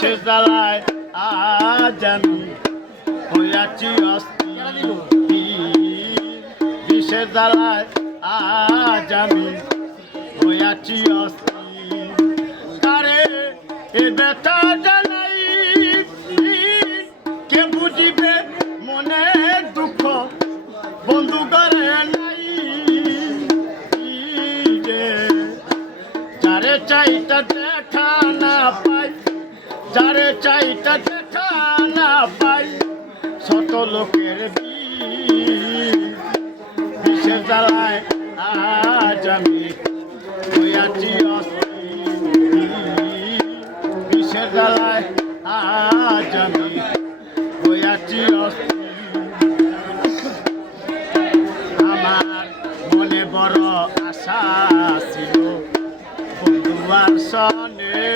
বিষের জ্বালায় আজ আমি হইয়াছি অস্থির, বিষের জ্বালায় আজ আমি হইয়াছি অস্থির। তারে এ ব্যথা জানাই কে বুঝিবে মনে দুঃখ বন্ধু করে নাই রে। যারে চাইটা দেখা না পাই, যারে চাইটা দেখা না পাই, শত লোকের বিষের জ্বালায় আজ আমি হইয়াছি অস্থির, বিষের জ্বালায় আজ আমি হইয়াছি অস্থির। আমার মনে বড় আশা ছিল বন্ধুয়ার সনে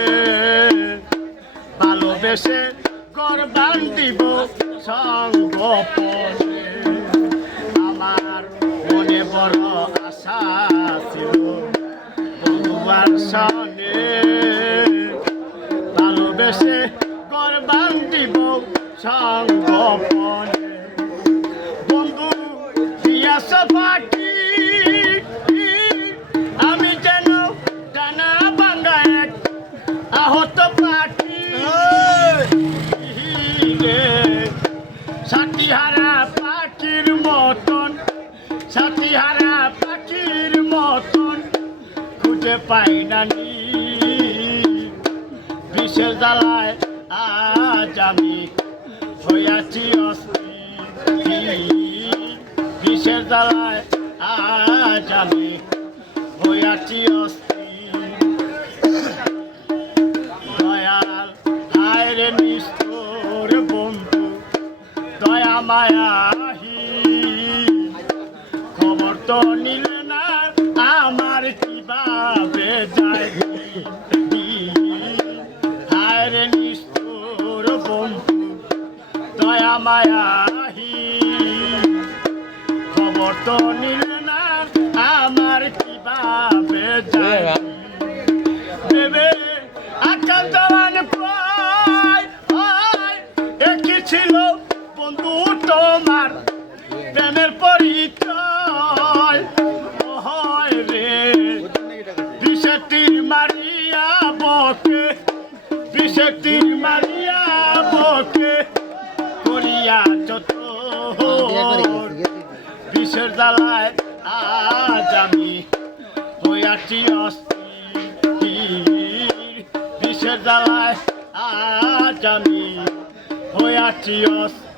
ভালোবেসে ঘর বান্ধিব সঙ্গপনে। আমার মনে বড় আশা ছিল বন্ধুয়ার সনে ভালোবেসে ঘর বান্ধিব সঙ্গপনে। বন্ধু দিয়াছ ফাঁকি আমি যেন ডানা ভাঙা এক আহত পাখি রে। সাথীহারা পাখির মতন, সাথীহারা পাখির মতন খুঁজে পাই না নি। বিষের জ্বালায় আজ আমি হইয়াছি অস্থির, বিষের জ্বালায় আজ আমি হইয়াছি অস্থির। দয়াল হায়রে নিষ্ঠুর বন্ধু দয়া মায়াহি, খবর তো নিলে না আমার কিভাবে যায়। হায়রে নিষ্ঠুর বন্ধু দয়া মায়াহি, খবর তো নিলে না আমার কিভাবে যায়। দেবে আকাশ জওয়ান প্রায় একই ছিল বন্ধু তোমার প্রেমের পরিচয়। হয় রে বিষে তীর মারিয়া বকে, বিষে তীর মারিয়া বকে করিয়া যত বিষের জ্বালায় আজ আমি হইয়াছি অস্থির, বিষের জ্বালায় আজ আমি হইয়াছি অস্থির।